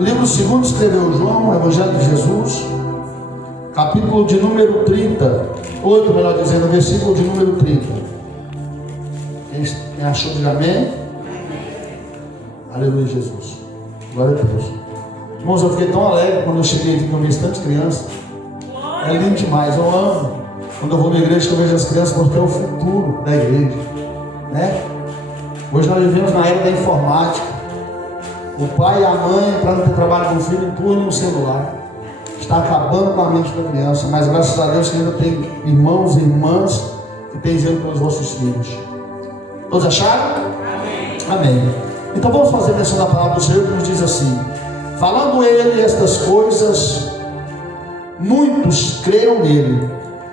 O livro segundo escreveu João, o Evangelho de Jesus, capítulo de número 38, melhor dizendo, versículo de número 30. Quem achou, diga amém. Aleluia, Jesus. Glória a Deus. Irmãos, eu fiquei tão alegre quando eu cheguei aqui, que eu vi tantas crianças. É lindo demais, eu amo. Quando eu vou na igreja, eu vejo as crianças, porque é o futuro da igreja, né? Hoje nós vivemos na era da informática. O pai e a mãe, para não ter trabalho com o filho, empurram no celular. Está acabando com a mente da criança, mas graças a Deus que ainda tem irmãos e irmãs que têm zelo pelos vossos filhos. Todos acharam? Amém. Amém. Então vamos fazer menção da palavra do Senhor, que nos diz assim: falando ele estas coisas, muitos creram nele.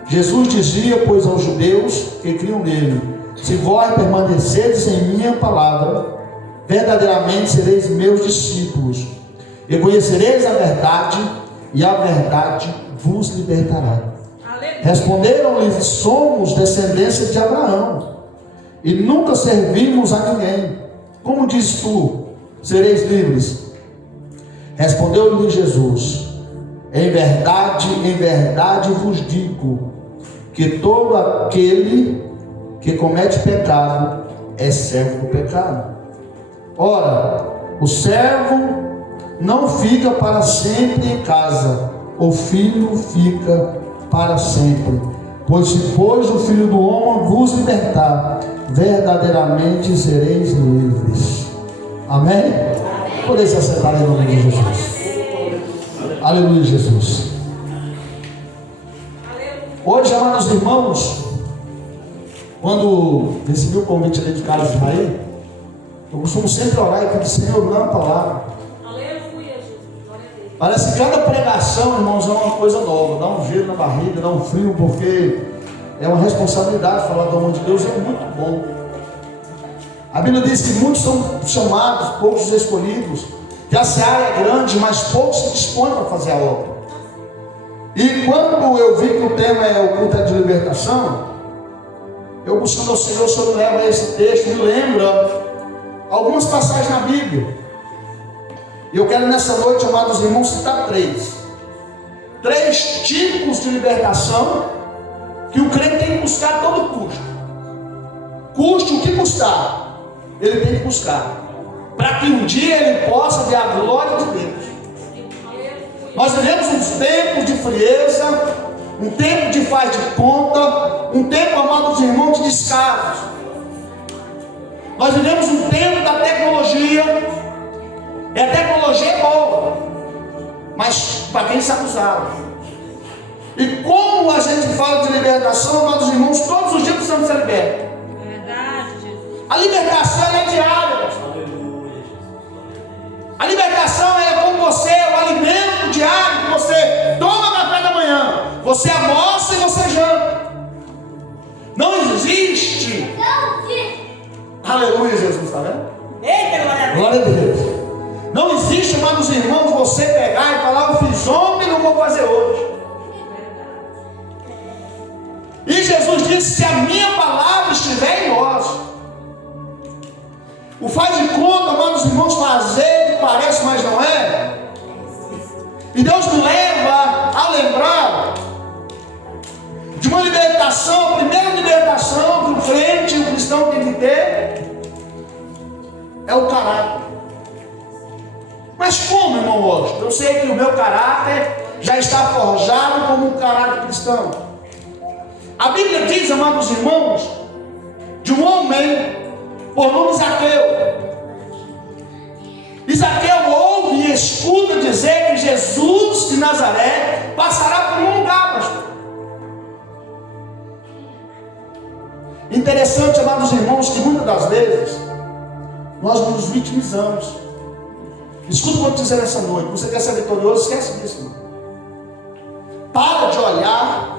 Jesus dizia, pois, aos judeus que criam nele: se vós permanecerdes em minha palavra, verdadeiramente sereis meus discípulos, e conhecereis a verdade, e a verdade vos libertará. Responderam-lhe: somos descendência de Abraão, e nunca servimos a ninguém. Como dizes tu, sereis livres? Respondeu-lhe Jesus: em verdade vos digo, que todo aquele que comete pecado é servo do pecado. Ora, o servo não fica para sempre em casa, o filho fica para sempre. Pois se depois o Filho do Homem vos libertar, verdadeiramente sereis livres. Amém? Podeis se assentar em nome de Jesus. Aleluia, Jesus. Hoje, amados irmãos, quando recebi o convite ali de Carlos Israel, eu costumo sempre orar e pedir: Senhor, dá uma palavra. Parece que cada pregação, irmãos, é uma coisa nova. Dá um gelo na barriga, dá um frio, porque é uma responsabilidade. Falar do amor de Deus é muito bom. A Bíblia diz que muitos são chamados, poucos escolhidos, que a seara é grande, mas poucos se dispõem para fazer a obra. E quando eu vi que o tema é o culto de libertação, eu buscando ao Senhor, o Senhor me leva a esse texto, me lembra algumas passagens na Bíblia. E eu quero nessa noite, amados irmãos, citar três tipos de libertação que o crente tem que buscar a todo custo. Custe o que custar, ele tem que buscar, para que um dia ele possa ver a glória de Deus. Nós vivemos uns tempos de frieza, um tempo de faz de conta, um tempo, amados irmãos, de descaso. Nós vivemos um tempo da tecnologia, e a tecnologia é boa, mas para quem sabe usar. E como a gente fala de libertação, amados irmãos, todos os dias precisamos ser libertos. Verdade, Jesus. A libertação é diária. A libertação é com você, o alimento diário que você toma na café da manhã, você almoça e você janta. Não existe. Aleluia, Jesus, está vendo? Eita, glória a Deus. Não existe, amados irmãos, você pegar e falar: eu fiz ontem e não vou fazer hoje. E Jesus disse: se a minha palavra estiver em nós, o faz de conta, amados irmãos, fazer que parece, mas não é. E Deus me leva a lembrar de uma libertação, a primeira libertação que o crente, o cristão tem que ter, é o caráter. Mas como, irmão Washington? Eu sei que o meu caráter já está forjado como um caráter cristão. A Bíblia diz, amados irmãos, de um homem por nome Zaqueu. E Zaqueu ouve e escuta dizer que Jesus de Nazaré passará por um lugar, pastor. Interessante, amados irmãos, que muitas das vezes nós nos vitimizamos. Escuta o que eu vou dizer nessa noite. Você quer ser vitorioso? Esquece disso, irmão. Para de olhar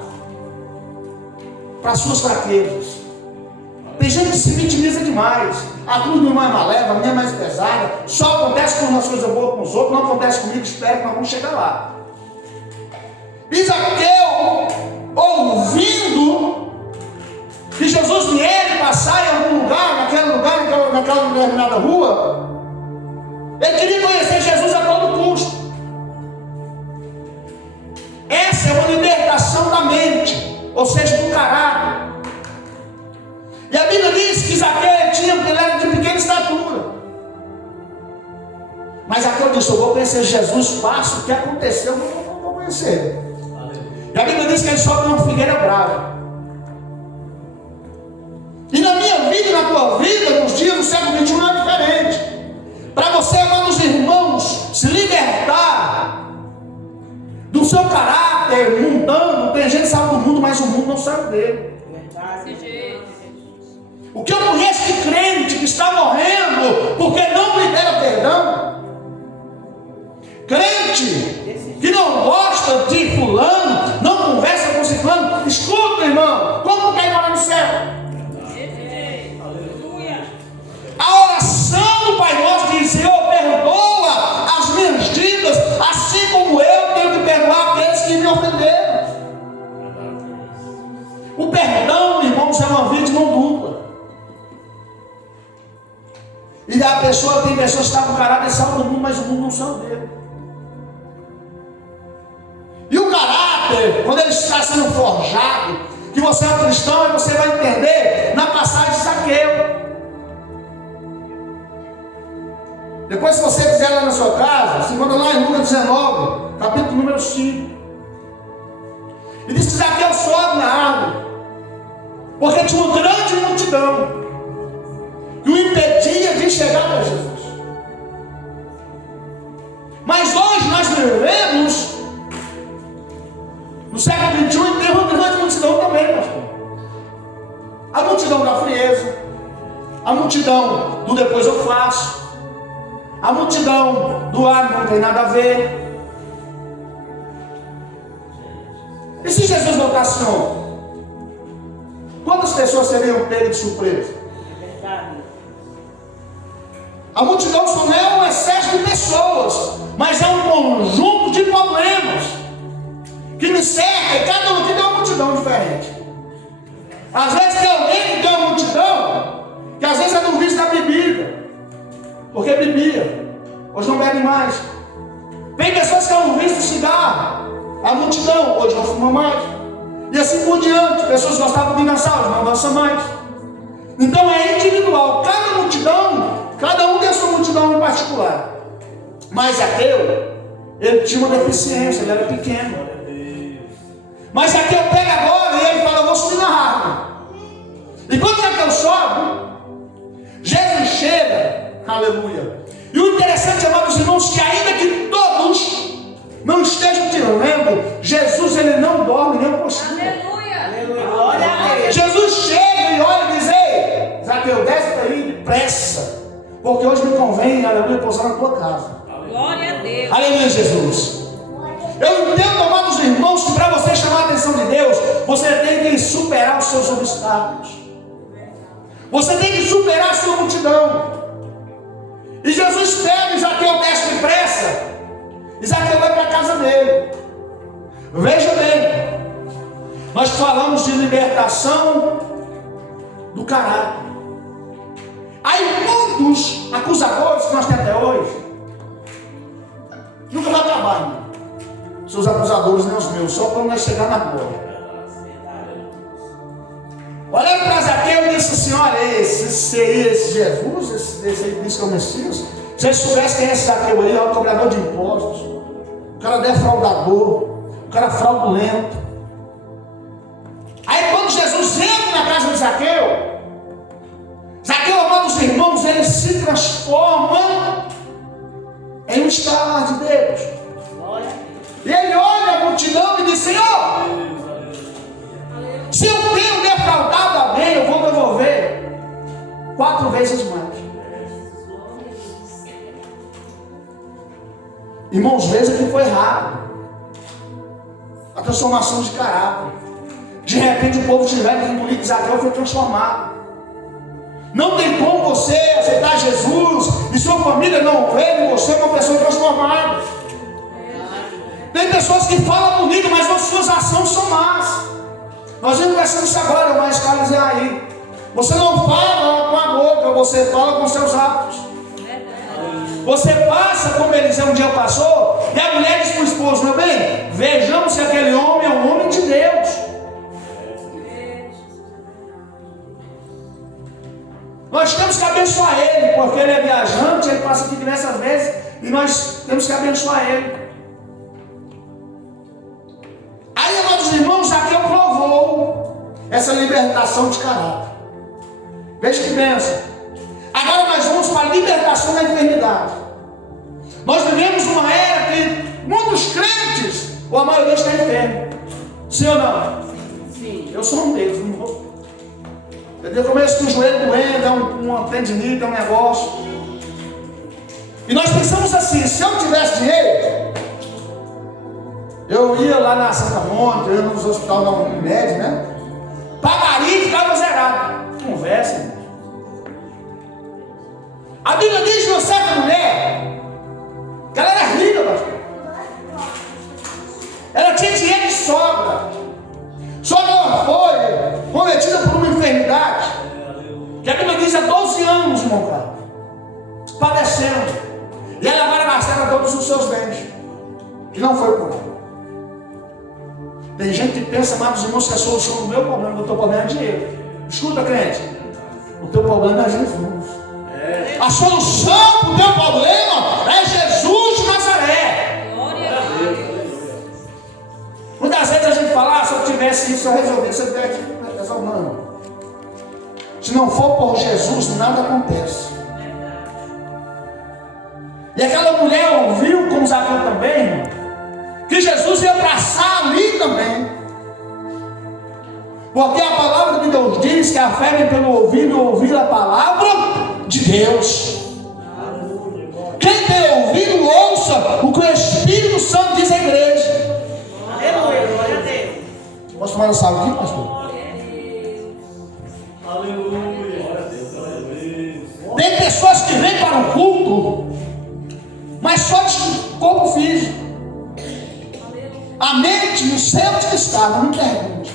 para as suas fraquezas. Tem gente que se vitimiza demais. A cruz do irmão é mais leve, a minha é mais pesada. Só acontece com as coisas boas com os outros, não acontece comigo. Espero que nós vamos chegar lá. E Zaqueu, ouvindo que Jesus vier passar em algum lugar, naquela determinada rua, ele queria conhecer Jesus a todo custo. questão da mente, ou seja, do caráter. E a Bíblia diz que Zaqueu tinha, porque ele era de pequena estatura. Mas Zaqueu disse: eu vou conhecer Jesus, faço o que aconteceu, eu vou conhecer. E a Bíblia diz que ele sobe numa figueira brava. E na minha vida e na tua vida, nos dias do século XXI, não é diferente. Para você, amados irmãos, se libertar do seu caráter mundano. Tem gente que sabe do mundo, mas o mundo não sabe dele. O que eu conheço de crente que está morrendo porque não libera perdão, crente que não gosta de fulano, não conversa com ciclano. Escuta, irmão, como quer ir morar no céu? A oração do Pai Nosso diz: Senhor, perdoa as minhas dívidas, assim como eu tenho que perdoar aqueles que me ofenderam. O perdão, irmãos, é uma via de mão dupla. E a pessoa, tem pessoas que estão com caráter salvo do mundo, mas o mundo não sabe dele. E o caráter, quando ele está sendo forjado, que você é um cristão, aí você vai entender na passagem de Zaqueu. Depois, se você quiser lá na sua casa, você manda lá em Lucas 19, capítulo número 5. E diz que Zaqueu sobe na árvore, porque tinha uma grande multidão que o impedia de chegar para Jesus. Mas hoje nós vivemos no século XXI e tem uma grande multidão também, pastor. A multidão da frieza, a multidão do depois eu faço, a multidão do não tem nada a ver. E se Jesus voltasse ontem, quantas pessoas seriam pegas de surpresa? A multidão só não é um excesso de pessoas, mas é um conjunto de problemas que me cerca, e cada um aqui tem uma multidão diferente. Às vezes tem alguém que tem uma multidão que às vezes é do vício da bebida, porque bebia, hoje não bebe mais. Tem pessoas que estão no vício do cigarro, a multidão, hoje não fuma mais. E assim por diante, pessoas que gostavam de dançar, hoje não dançam mais. Então é individual, cada multidão, cada um tem a sua multidão em particular. Mas Zaqueu, ele tinha uma deficiência, ele era pequeno. Mas Zaqueu pega agora e ele fala: eu vou subir na árvore. E quando Zaqueu sobe, Jesus chega, aleluia. E o interessante, amados irmãos, que ainda que todos não estejam te vendo, Jesus, ele não dorme nem um pouquinho. Aleluia. Jesus chega e olha e diz: ei, Zaqueu, desce para aí depressa, porque hoje me convém, aleluia, pousar na tua casa. Glória a Deus. Aleluia, Jesus. Eu entendo, amados irmãos, que para você chamar a atenção de Deus, você tem que superar os seus obstáculos. Você tem que superar a sua multidão. E Jesus pega e Zaqueu desce depressa. E Zaqueu vai para a casa dele. Veja bem, nós falamos de libertação do caráter. Aí muitos acusadores que nós temos até hoje, nunca vai acabar, irmão. Seus acusadores, nem os meus, só quando nós chegar na glória. Olhando para Zaqueu e disse assim: olha, esse Jesus, esse aí disse que é o Messias. Se vocês soubessem quem é esse Zaqueu aí, é o cobrador de impostos, o cara defraudador, o cara fraudulento. Aí quando Jesus entra na casa de Zaqueu, Zaqueu, amados irmãos, ele se transforma em um escravo de Deus. E ele olha a multidão e diz: Senhor, se eu tenho defraudado alguém, eu vou devolver 4 vezes mais. Irmãos, veja que foi rápido a transformação de caráter. De repente o povo tiver que engolir, Zaqueu foi transformado. Não tem como você aceitar Jesus e sua família não ver em você uma pessoa transformada. Tem pessoas que falam bonito, mas as suas ações são más. Nós vimos conversando isso agora, o mais Carlos é aí. Você não fala com a boca, você fala com seus atos. Você passa como Eliseu um dia passou, e a mulher diz para o esposo: meu bem, vejamos se aquele homem é um homem de Deus. Nós temos que abençoar ele, porque ele é viajante, ele passa aqui diversas vezes, e nós temos que abençoar ele. Aí, amados irmãos, Zaqueu provou essa libertação de caráter. Veja que bênção. Agora nós vamos para a libertação da enfermidade. Nós vivemos uma era que muitos crentes, ou a maioria, está enfermo. Sim ou não? Sim. Eu sou um deles, não vou. Eu começo com o joelho doendo, é uma tendinite, é um negócio. E nós pensamos assim: se eu tivesse dinheiro, eu ia lá na Santa Mônica, eu ia nos hospitais da Unimed, né? Pagaria e ficava zerado. Conversa, irmão. A Bíblia diz que uma certa mulher, que ela era rica, pastor. Ela tinha dinheiro de sobra. Só que ela foi cometida por uma enfermidade, que a Bíblia diz há 12 anos, irmão, cara, padecendo. E ela agora gastava todos os seus bens, que não foi curada. Tem gente que pensa, amados irmãos, que a solução do meu problema, do teu problema é dinheiro. Escuta, crente, o teu problema é Jesus. A solução para o teu problema é Jesus de Nazaré. Glória a Deus. Muitas vezes a gente fala: se eu tivesse isso, eu resolvi. Você vê aqui, resolvendo. Se não for por Jesus, nada acontece. E aquela mulher ouviu, como Zaqueu também, irmão, que Jesus ia traçar ali também. Porque a palavra de Deus diz que a fé vem pelo ouvir e ouvir a palavra de Deus. Quem tem ouvido, ouça o que o Espírito Santo diz à igreja. Aleluia, glória a Deus. Posso tomar um salve aqui, pastor? Aleluia, glória a Deus. Tem pessoas que vêm para o culto, mas só de corpo físico. A mente no céu que está, não me pergunte.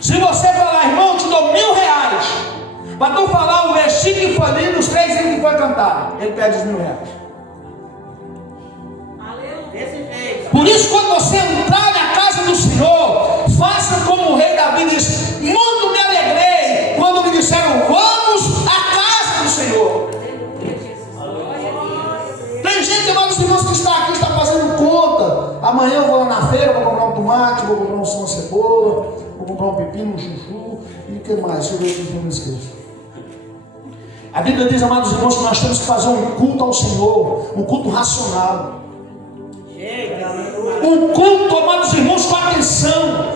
Se você falar: irmão, te dou R$1.000 para tu falar o versículo que foi lido, os 3 hinos que foi cantado, ele pede os R$1.000. Por isso, quando você entrar na casa do Senhor, faça como o rei Davi diz: muito me alegrei quando me disseram: vamos à casa do Senhor. Tem gente, amados irmãos, que está aqui, está fazendo conta: amanhã eu vou lá na feira, vou comprar um tomate, vou comprar uma cebola, vou comprar um pepino, um chuchu, e o que mais? Deixa eu ver aqui, não me esqueça. A Bíblia diz, amados irmãos, que nós temos que fazer um culto ao Senhor, um culto racional. Um culto, amados irmãos, com atenção.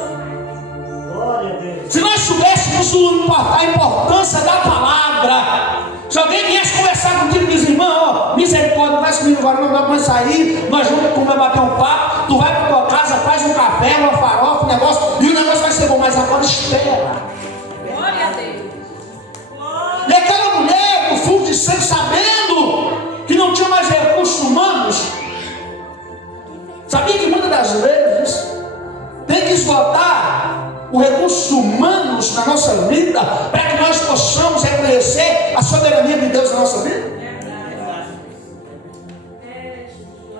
Se nós soubéssemos a importância da palavra, se alguém viesse conversar contigo e diz: irmão, misericórdia, não vai comigo agora, não dá para sair, nós vamos comer, bater um papo, tu vai para tua casa, faz um café, uma farofa, um negócio, e o negócio vai ser bom, mas agora espera. Glória a Deus. E aquela mulher, no fundo de sangue, sabendo que não tinha mais recursos humanos, sabia que muitas das vezes tem que esgotar os recursos humanos na nossa vida para que nós possamos reconhecer a soberania de Deus na nossa vida?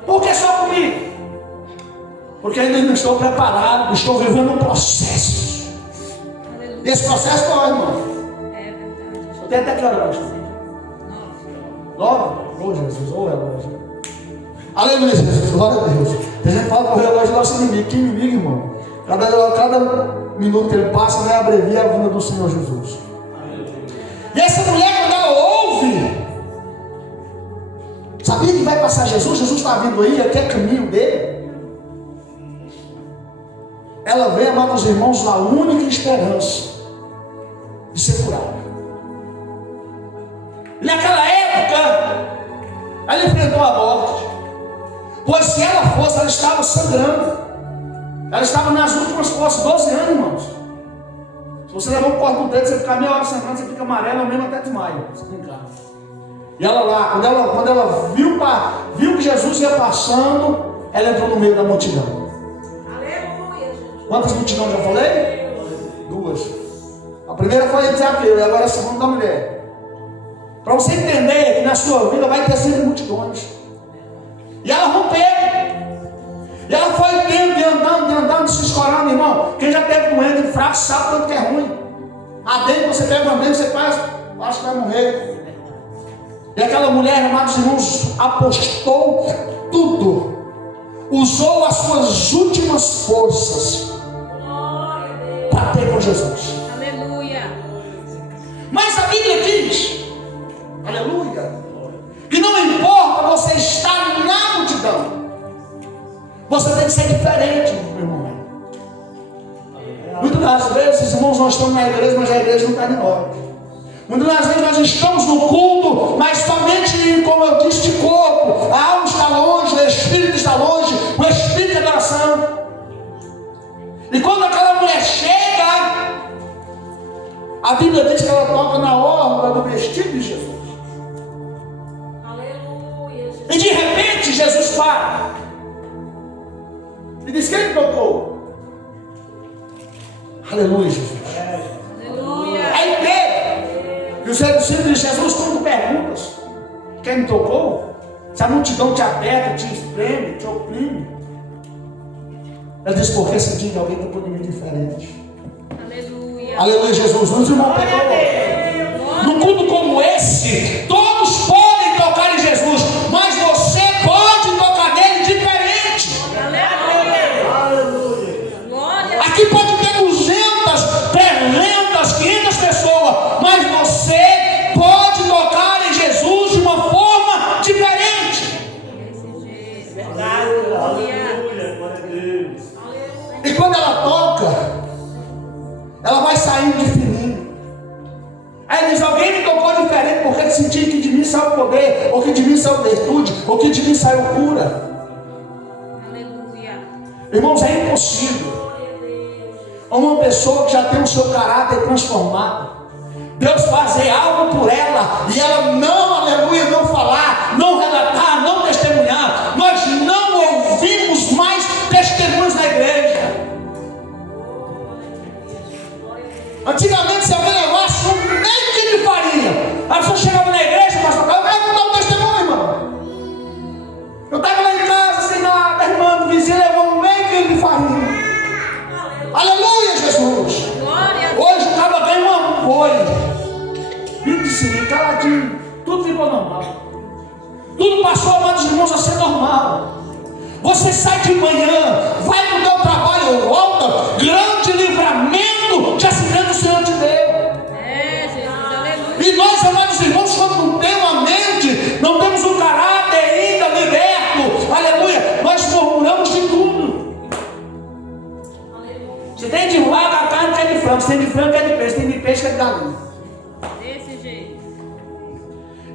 Por que só comigo? Porque ainda não estou preparado, estou vivendo um processo. E esse processo qual é, irmão? Tem até que hora, pastor? 9? Oh, Jesus, oh, relógio. Aleluia, Jesus, glória a Deus. A gente fala que o relógio é nosso inimigo. Que inimigo, irmão? Cada minuto que ele passa, né, abrevia a vinda do Senhor Jesus. E essa mulher, quando ela ouve, sabia que vai passar Jesus? Jesus está vindo aí, aqui é caminho dele. Ela vê, amados irmãos, a única esperança de ser curada. E naquela época, ela enfrentou a morte. Pois se ela fosse, ela estava sangrando. Ela estava nas últimas forças, 12 anos, irmãos. Se você levar um corte no dedo, você fica meia hora sangrando, você fica amarelo, mesmo até desmaia. Você tem carro. E ela lá, quando ela viu que Jesus ia passando, ela entrou no meio da multidão. Aleluia, Jesus. Quantas multidões já falei? 2. A primeira foi a de Zaqueu, e agora a segunda da mulher. Para você entender que na sua vida vai ter sempre multidões. E ela rompeu. E ela foi tendo, andando, se escorando, irmão. Quem já teve doente, fraco, sabe quanto que é ruim. A dentro você pega uma dentro, você faz, acha que vai morrer. E aquela mulher, amados irmãos, apostou tudo. Usou as suas últimas forças para ter com Jesus. Aleluia. Mas a Bíblia diz, aleluia, que não importa você estar na multidão, você tem que ser diferente, meu irmão. Muitas das vezes, irmãos, nós estamos na igreja, mas a igreja não está em nós. Muitas das vezes nós estamos no culto, mas somente, como eu disse, de corpo. A alma está longe, o espírito está longe, o espírito é da oração. E quando aquela mulher chega, a Bíblia diz que ela toca na orla do vestido de Jesus. Aleluia. E de repente Jesus para. E diz: quem tocou? Aleluia, Jesus. Aleluia. Aí Pedro e os discípulos de Jesus estão com perguntas. Quem me tocou? Se a multidão te aperta, te espreme, te oprime. Ele diz: porque senti que alguém tocou de mim diferente. Aleluia. Aleluia, Jesus. Nos irmãos pegou. Num culto como esse, todos podem tocar em Jesus, mas você pode tocar nele diferente. Aleluia. Glória. Aqui pode ter 200, 300, 500 pessoas, mas você pode tocar em Jesus de uma forma diferente. Aleluia. Glória a Deus. E quando ela toca, ela vai saindo de fininho. Aí ele diz: alguém me tocou diferente, porque senti que de mim saiu poder, ou que de mim saiu virtude, ou que de mim saiu cura. Aleluia. Irmãos, é impossível uma pessoa que já tem o seu caráter transformado, Deus fazer algo por ela e ela não, aleluia, não falar, não relatar, não testemunhar. Nós não ouvimos mais testemunhos na igreja. Antigamente, se alguém levasse meio quilo de farinha, a pessoa chegava na igreja, pastor, eu quero contar um testemunho, irmão. Eu estava lá em casa sem nada, a irmã do vizinho levou meio quilo de farinha. Aleluia, Jesus. Glória. Hoje o cara ganha um boi, vindo de sininho, caladinho, tudo ficou normal. Tudo passou, amados irmãos, a ser normal. Você sai de manhã, vai para o teu trabalho, volta, grande livramento de acidente o Senhor te deu. É, Jesus. Aleluia. E nós, amados irmãos, quando não temos a mente, não temos um caráter ainda liberto, aleluia, nós murmuramos de tudo. Se tem de vaca, a carne que é de frango, se tem de frango que é de peixe, se tem de peixe que é de galinha. Desse jeito.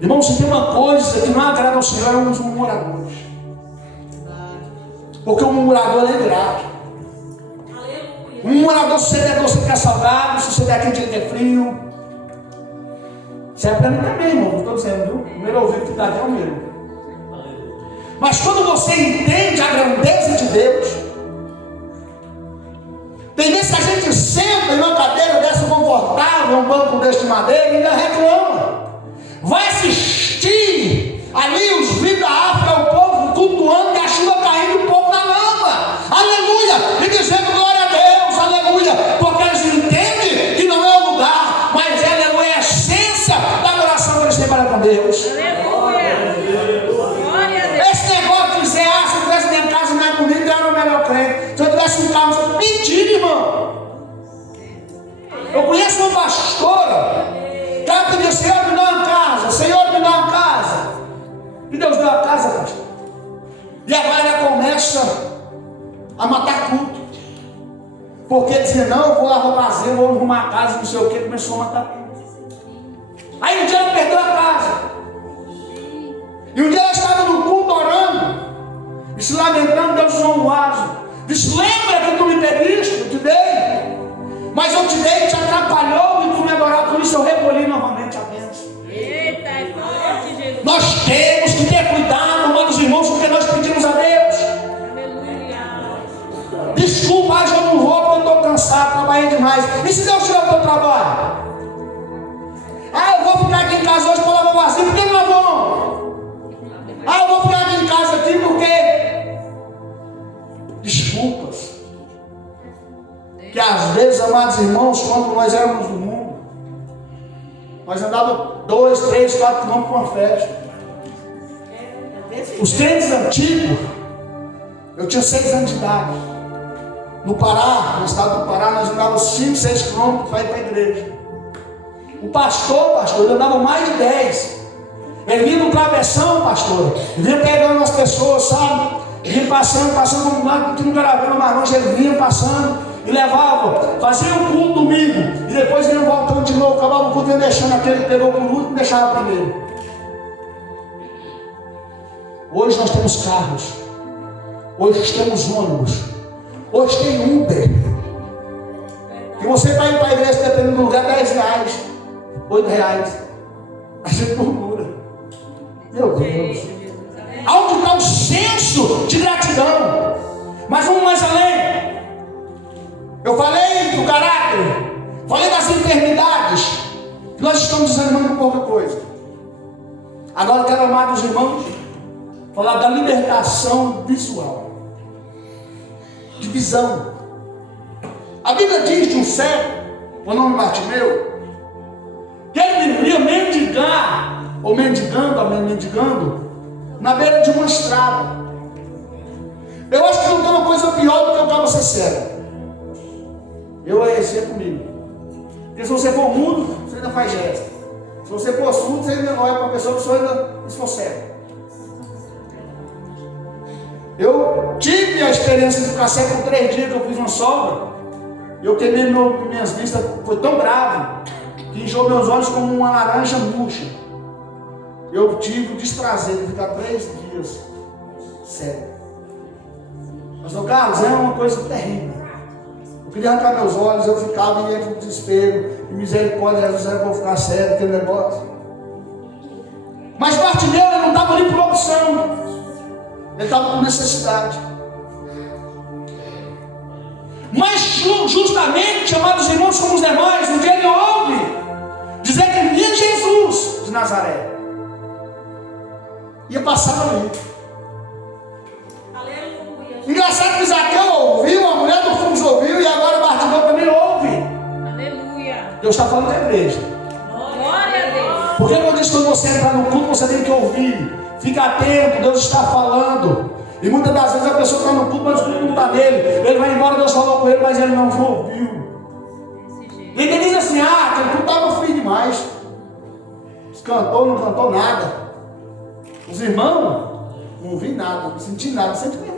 Irmão, se tem uma coisa que não agrada ao Senhor, é os murmuradores. Porque o murmurador é ingrato. O murmurador, se você der doce, ele quer salgado, se você der quente, ele quer frio. Isso é para mim também, irmão, não estou dizendo, viu? O primeiro ouvido que está aqui é o meu. Mas quando você entende a grandeza de Deus, tem vezes que a gente senta em uma cadeira dessa confortável, um banco desse de madeira, e ainda reclama. Vai assistir ali os vídeos da África, o povo cultuando e a chuva caindo, o povo na lama. Aleluia! E dizendo glória a Deus, aleluia! Porque eles entendem que não é o lugar, mas aleluia, é a essência da adoração que eles têm para com Deus. Aleluia. Glória a Deus. Esse negócio de dizer: ah, se eu tivesse minha casa mais bonita, eu era o melhor crente. Se eu tivesse um carro, mentira, irmão. Eu conheço uma pastora que ela pedia: Senhor, me dá uma casa, Senhor, me dá uma casa. E Deus deu a casa, pastor. E agora ela começa a matar culto. Porque dizia: não, eu vou lá, vou fazer, vou arrumar a casa, não sei o que, começou a matar culto. Aí um dia ela perdeu a casa. E um dia ela estava no culto orando e se lamentando, Deus usou um vaso. Disse: lembra que tu me pediste? Eu te dei. Mas eu te dei, te atrapalhou e tu me adorar, por isso eu recolhi novamente a bênção. Eita, é forte, Jesus. Nós temos que ter cuidado, amados irmãos, porque nós pedimos a Deus. Aleluia. Desculpa, hoje eu não vou porque eu estou cansado, trabalhei demais. E se Deus tirar o teu trabalho? Ah, eu vou ficar aqui em casa hoje para lavar que às vezes, amados irmãos, quando nós éramos do mundo, nós andávamos 2, 3, 4 quilômetros para uma festa. Os crentes antigos, eu tinha 6 anos de idade. No Pará, no estado do Pará, nós andávamos 5, 6 quilômetros para ir para a igreja. O pastor, ele andava mais de 10. Ele vinha no travessão, pastor. Ele vinha pegando as pessoas, sabe? Ele vinha passando um lado que não era vendo mais longe. Ele vinha passando e levava, fazia o culto domingo. E depois vinha voltando de novo, acabava o culto, vinha deixando aquele que pegou por último e deixava primeiro. Hoje nós temos carros. Hoje temos ônibus. Hoje tem Uber. E você vai ir para a igreja, dependendo do lugar, R$10, R$8. A gente murmura. Meu Deus. Aonde está o senso de gratidão? Mas vamos mais além. Eu falei do caráter. Falei das enfermidades. Nós estamos desanimando com pouca coisa. Agora eu quero, amados irmãos, falar da libertação visual. De visão. A Bíblia diz de um cego, o nome Bartimeu, que ele vivia mendigando na beira de uma estrada. Eu acho que não tem uma coisa pior do que o cara ser cego. Eu exemplo comigo. Porque se você for mudo, você ainda faz gesto. Se você for surdo, você ainda olha para a pessoa que você ainda se for cego. Eu tive a experiência de ficar cego por 3 dias que eu fiz uma sobra. Eu queimei minhas vistas, foi tão grave que inchou meus olhos como uma laranja murcha. Eu tive o desprazer de ficar 3 dias cego. Mas, meu Carlos, é uma coisa terrível. Eu queria arrancar meus olhos, eu ficava em no desespero, e misericórdia, Jesus, será que eu vou ficar cego, aquele negócio? Mas Bartimeu, ele não estava ali por opção, ele estava por necessidade. Mas justamente, amados irmãos, como os demais, um dia ele ouve dizer que via Jesus de Nazaré. Ia passar ali. Aleluia. Engraçado que Zaqueu ouviu, a mulher do fundo ouviu, e agora Bartimeu também ouve. Aleluia. Deus está falando da igreja. Glória a Deus. Porque quando eu disse, quando você entrar no culto, você tem que ouvir. Fica atento, Deus está falando. E muitas das vezes a pessoa está no culto, mas o culto não está nele. Ele vai embora, Deus falou com ele, mas ele não ouviu. E ele diz assim, aquele culto estava frio demais. Cantou, não cantou nada. Os irmãos, não ouvi nada, não senti nada, não senti nada.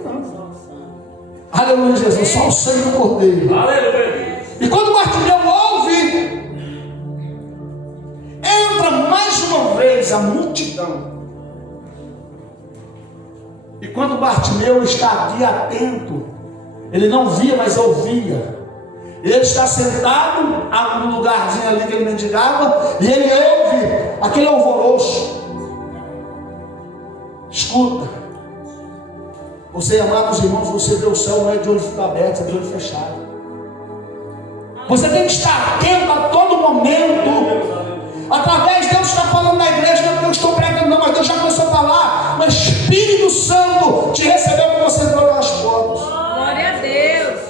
Aleluia, Jesus, só o sangue do Cordeiro. Aleluia. E quando Bartimeu ouve, entra mais uma vez a multidão. E quando Bartimeu está ali atento, ele não via, mas ouvia. Ele está sentado no lugarzinho ali que ele mendigava, e ele ouve aquele alvoroço. Escuta. Você, amados irmãos, você vê o céu não é de olho aberto, é de olho fechado. Você tem que estar atento a todo momento. Através de Deus está falando na igreja, não é porque eu estou pregando, não, mas Deus já começou a falar. O Espírito Santo te recebeu quando você entrou pelas portas. Glória a Deus.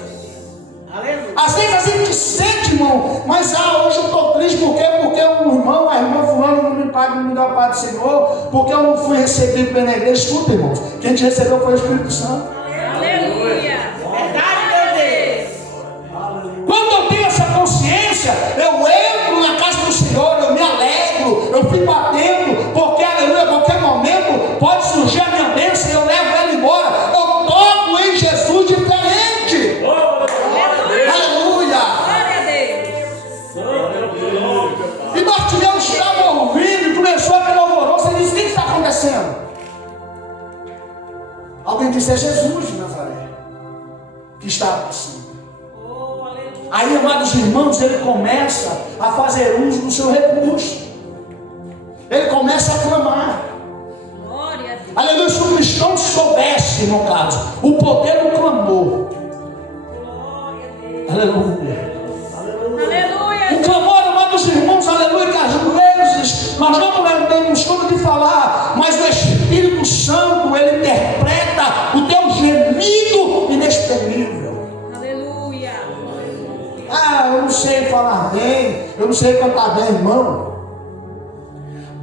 Às vezes a gente sente, irmão, mas hoje eu estou triste porque um irmão, a irmã fulano não me paga, não me dá a paz do Senhor, porque eu não fui recebido pela igreja. Escuta, irmãos, quem te recebeu foi o Espírito Santo. Aleluia. Verdade, meu Deus. Quando eu tenho essa consciência, eu entro na casa do Senhor, eu me alegro, eu fico atento, porque, aleluia, a qualquer momento pode surgir a minha bênção e eu levo ela embora. Eu toco em Jesus diferente. Aleluia. E Bartimeu estava ouvindo e começou aquele alvoroço. Ele disse: o que está acontecendo? Alguém disse: é Jesus de Nazaré que está passando. Aí, amados irmãos, ele começa a fazer uso do seu recurso. Ele começa a clamar. Aleluia. Se o cristão soubesse, no caso, o poder do clamor. Aleluia. Aleluia. O clamor, amados irmãos, aleluia, que às vezes nós não temos tudo de falar, mas o Espírito Santo, ele interpreta o teu gemido inexprimível. Aleluia. sei cantar bem, irmão.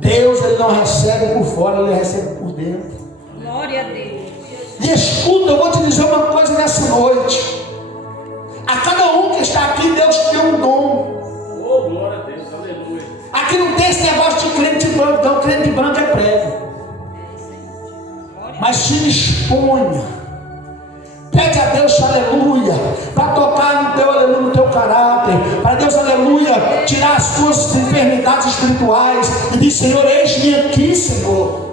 Deus, ele não recebe por fora, ele recebe por dentro. Glória a Deus. E escuta, eu vou te dizer uma coisa nessa noite. A cada um que está aqui, Deus te deu um dom. Oh, glória a Deus, aleluia. Aqui não tem esse negócio de crente branco, não. Crente branco é prego. Mas se exponha. Pede a Deus, aleluia, para tocar no teu aleluia, no teu caráter. Para Deus, aleluia, tirar as tuas enfermidades espirituais. E diz, Senhor, eis-me aqui, Senhor.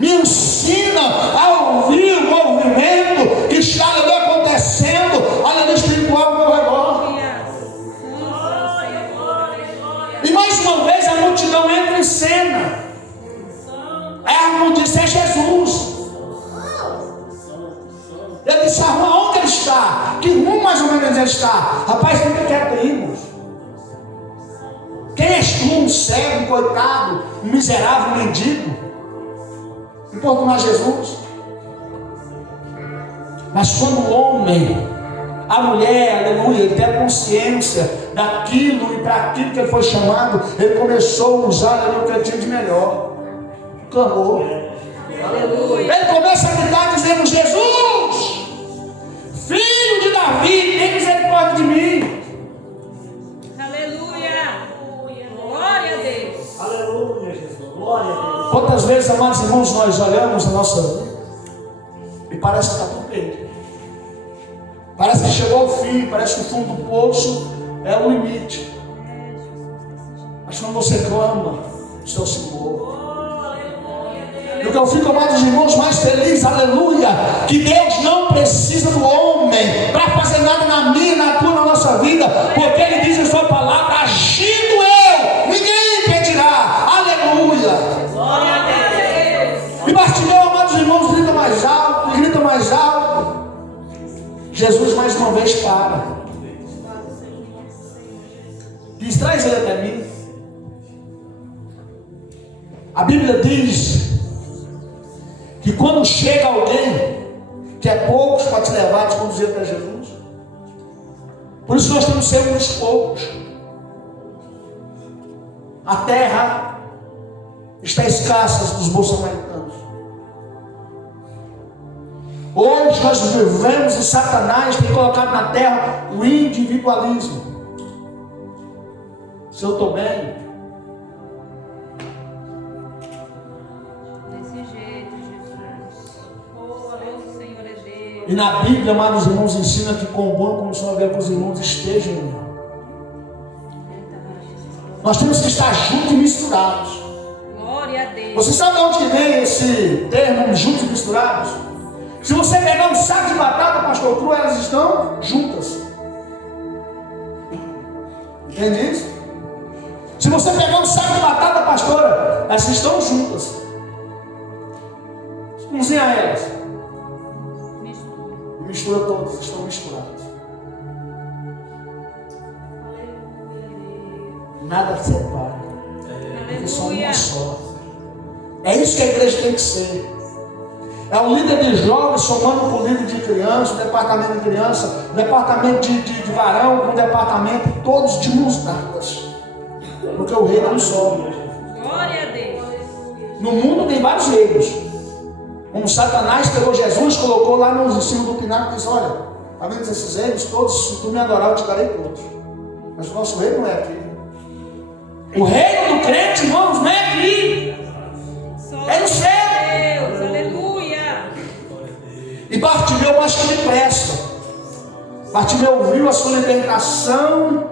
Me ensina a ouvir o movimento que está acontecendo, aleluia, espiritual ao meu redor. E mais uma vez a multidão entra em cena. A multidão é Jesus. Ele disse, onde ele está? Que rumo mais ou menos ele está? Rapaz, fica quieto aí, irmãos. Quem és tu, um cego, um coitado, um miserável, um mendigo? Importunar Jesus. Mas quando o homem, a mulher, aleluia, ele tem a consciência daquilo e para aquilo que ele foi chamado, ele começou a usar aleluia, o que ele tinha de melhor. Clamou. Aleluia. Ele começa a gritar dizendo, Jesus, filho de Davi, tem misericórdia de mim. Aleluia. Glória a Deus. Aleluia, Jesus. Glória a Deus. Quantas vezes, amados irmãos, nós olhamos a nossa vida e parece que está tudo perdido. Parece que chegou ao fim, parece que o fundo do poço é o limite. Mas quando você clama, o seu Senhor. E o que eu fico, amados irmãos, mais feliz, aleluia, que Deus não precisa do homem para fazer nada na minha, na tua, na nossa vida, porque Ele diz em sua palavra, agindo eu, ninguém impedirá, aleluia. Glória a Deus. E Bartimeu, amados irmãos, grita mais alto, e grita mais alto. Jesus mais uma vez para. Diz, traz ele até mim. A Bíblia diz que quando chega alguém, que é poucos para te levar, te conduzir até Jesus. Por isso nós temos que ser uns poucos. A terra está escassa dos bons samaritanos. Hoje nós vivemos e Satanás tem colocado na terra o individualismo. Se eu estou bem, Desse jeito, Jesus. Oh, aleluia, Senhor é Deus. e na Bíblia, amados irmãos, ensina que com bom como só ver que os irmãos estejam unidos. Nós temos que estar juntos e misturados. Glória a Deus. Você sabe de onde vem esse termo juntos e misturados? Se você pegar um saco de batata, pastor cru, elas estão juntas. Entende isso? Se você pegar um saco de batata, pastora, elas estão juntas. Cozinha elas. Mistura. E mistura todas, estão misturadas. Nada separa. Porque são uma Aleluia. só. É isso que a igreja tem que ser. É um líder de jovens somando com o líder de criança, o departamento de criança, o departamento de varão, com o departamento, todos de mãos dadas. Porque o reino é um só. Glória a Deus. No mundo tem vários reinos. Como Satanás pegou Jesus, colocou lá em cima do pináculo e disse, olha, tá vendo esses reinos todos, se tu me adorar, eu te darei todos. Mas o nosso reino não é aqui. O reino do crente, irmãos, não é aqui. É no céu. Deus, aleluia. E Bartimeu, acho que ele presta. Bartimeu ouviu a sua libertação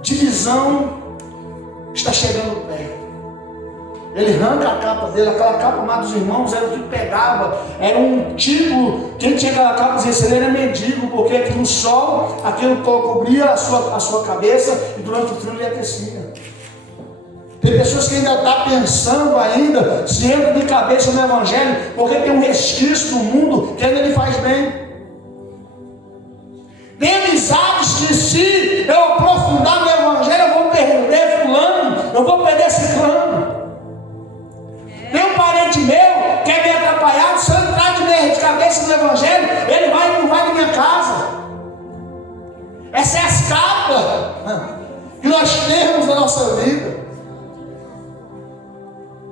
de visão. Está chegando perto. Ele arranca a capa dele. Aquela capa, amados irmãos, era o que pegava. Era um tipo. Quem tinha aquela capa dizia que ele era mendigo, porque aqui no sol, aquilo cobria a sua cabeça e durante o frio ele aquecia. Tem pessoas que ainda estão pensando ainda se entra de cabeça no Evangelho, porque tem um resquício no mundo que ainda lhe faz bem. Tem amizades que se eu aprofundar no Evangelho, eu vou perder fulano, eu vou perder ciclano. Tem um parente meu que é meio atrapalhado, se eu entrar de cabeça no Evangelho, ele não vai na minha casa. Essa é a escapa. que nós temos na nossa vida.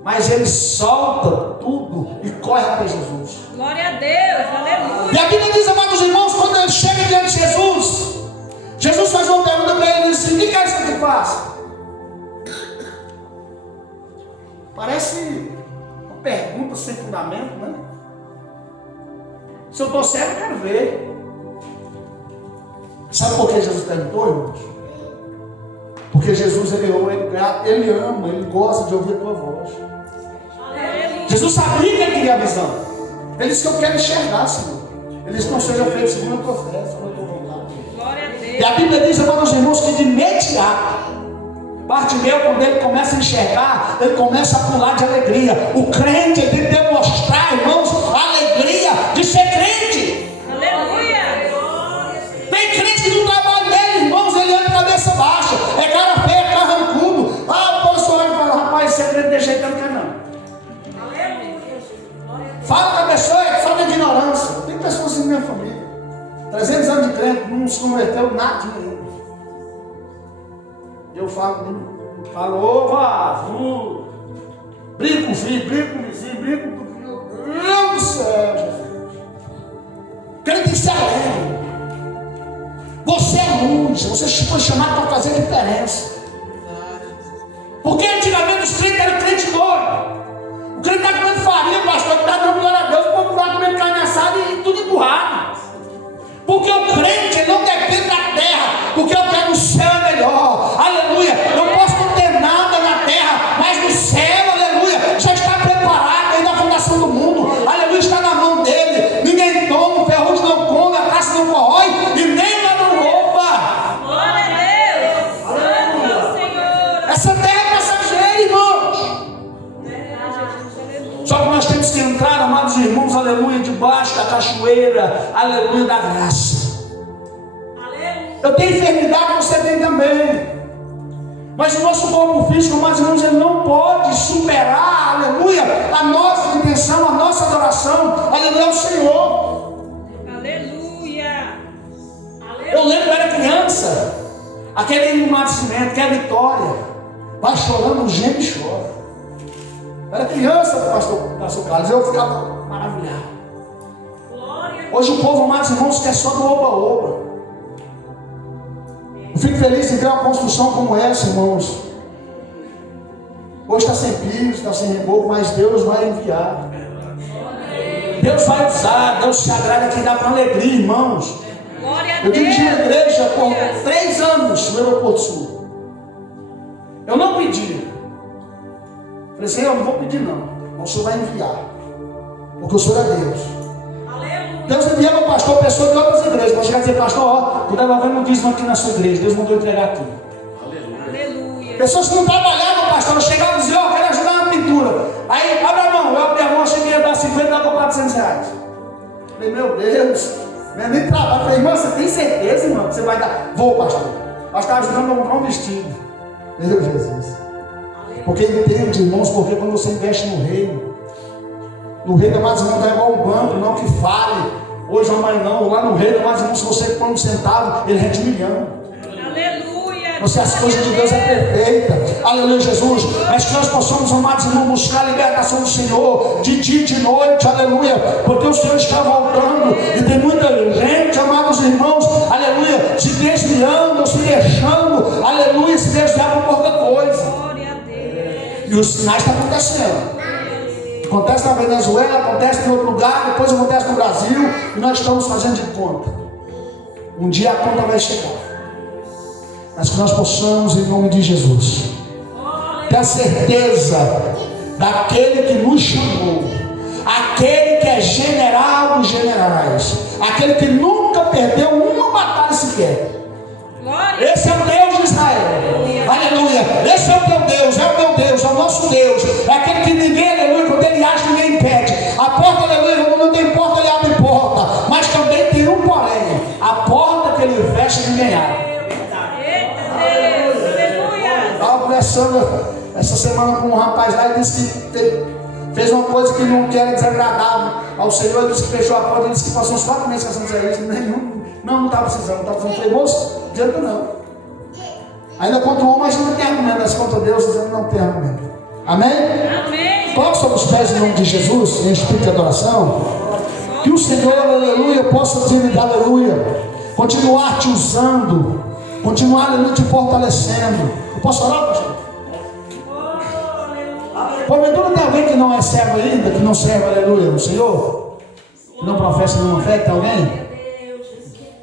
Mas ele solta tudo e corre até Jesus. Glória a Deus, aleluia. E a Bíblia diz, amados irmãos, quando ele chega diante de Jesus, Jesus faz uma pergunta para ele e diz assim: o que quer que eu faça? Parece uma pergunta sem fundamento, né? Se eu estou cego, eu quero ver. Sabe por que Jesus perguntou, irmãos? Porque Jesus, ele ama, ele gosta de ouvir a tua voz. Jesus sabia que ele queria a visão. Ele disse que eu quero enxergar, Senhor. Ele disse que não seja feito segundo a tua fé, segundo a tua vontade. Glória a Deus. E a Bíblia diz, amados irmãos, que de imediato, Bartimeu, quando ele começa a enxergar, ele começa a pular de alegria. O crente, ele tem que demonstrar, irmãos, a alegria de ser crente. Aleluia. Tem crente que no trabalho dele, irmãos, ele anda cabeça baixa, é cara feia, é carrancudo. Ah, o pastor olha e fala: rapaz, esse crente de jeito não quer não. Fala com a pessoa, é só de ignorância. Tem pessoas assim na minha família, 300 anos de crente, não se converteu nada nenhum. Eu falo, ô vaso, briga com o filho, briga com o vizinho, briga com o filho. Meu Deus do céu, Jesus. Crente tem que ser alegre. Você é luz, você foi chamado para fazer diferença. Porque antigamente os crentes eram crentes doidos. O crente está comendo farinha, pastor, está dando glória a Deus, o povo está comendo carne assada e tudo empurrado. Porque o crente não depende da terra, porque o que é do céu é melhor. Aleluia. Não posso não ter nada na terra, mas no céu, aleluia, já está preparado aí na fundação do mundo. Aleluia, está na mão dele. Ninguém toma, o ferrugem não come, a caça não corrói e nem ela não rouba. Glória a Deus. Santo Senhor. Essa terra é passageira, irmãos. Só que nós temos que entrar, amados irmãos, aleluia, debaixo da cachoeira, aleluia, da graça. Eu tenho enfermidade, você tem também. Mas o nosso corpo físico, amados irmãos, ele não pode superar, aleluia, a nossa intenção, a nossa adoração, aleluia, ao Senhor. Aleluia. Eu lembro que eu era criança, aquele nascimento, que é a Vitória, vai chorando, geme e chora. Eu era criança, pastor Carlos, eu ficava maravilhado. Hoje o povo, amados irmãos, quer só do oba-oba. Eu fico feliz em ver uma construção como essa, irmãos. Hoje está sem piso, está sem reboco, mas Deus vai enviar. Deus vai usar, Deus se agrada que dá para alegria, irmãos. Eu dirigi uma igreja por 3 anos no Aeroporto Sul. Eu não pedi. Falei: Senhor, eu não vou pedir não. O Senhor vai enviar. Porque o Senhor é Deus. Deus envia meu pastor, pessoa de outras igrejas. Vai chegar e dizer: pastor, ó, tu está levando um dízimo aqui na sua igreja. Deus mandou entregar aqui. Aleluia. Pessoas que não trabalhavam, pastor, eu chegava e dizia: ó, quero ajudar na pintura. Aí, abre a mão. Eu abri a mão, achei que ia dar 50, dá para R$400. Falei: meu Deus, não é nem trabalho. Falei: irmão, você tem certeza, irmão, que você vai dar? Vou, pastor. Nós estávamos ajudando a comprar um vestido. Meu Jesus. Porque entende, irmãos, porque quando você investe no reino, amados irmãos, não é igual um banco, não que fale, hoje ou amanhã não. Lá no reino, amados irmãos, se você põe um centavo, ele rende 1 milhão. Aleluia. Você, as coisas de Deus é perfeita. Aleluia, Jesus. Mas que nós possamos, amados irmãos, buscar a libertação do Senhor de dia e de noite. Aleluia. Porque o Senhor está voltando. E tem muita gente, amados irmãos, aleluia, se desviando, se deixando, aleluia, se desviando por qualquer coisa. Glória a Deus. E os sinais estão acontecendo. Acontece na Venezuela, acontece em outro lugar, depois acontece no Brasil. E nós estamos fazendo de conta. Um dia a conta vai chegar. Mas que nós possamos, em nome de Jesus, ter a certeza daquele que nos chamou, aquele que é general dos generais, aquele que nunca perdeu uma batalha sequer. Esse é o Deus de Israel. Aleluia. Esse é o teu Deus, é o meu Deus, é o nosso Deus. É aquele que ninguém, aleluia, quando ele age, ninguém impede. A porta, aleluia, quando não tem porta, ele abre porta. Mas também tem um porém: a porta que ele fecha, ninguém abre. Estava conversando essa semana com um rapaz lá e disse que fez uma coisa que não era desagradável ao Senhor. Ele disse que fechou a porta. Ele disse que passou uns 4 meses caçando isso. Nenhum. Não estava precisando. Não estava precisando. Falei: moço, adianta não. Ainda contra o homem, mas não tem argumento. Mas contra Deus, dizendo não tem argumento. Amém? Amém. Coloque sobre os pés em nome de Jesus, em espírito de adoração. Que o Senhor, aleluia, possa te dar, aleluia, continuar te usando, continuar, aleluia, te fortalecendo. Eu posso orar, pastor? Porventura tem alguém que não é servo ainda, que não serve, aleluia, no Senhor? Que não professa nenhuma fé, tem alguém?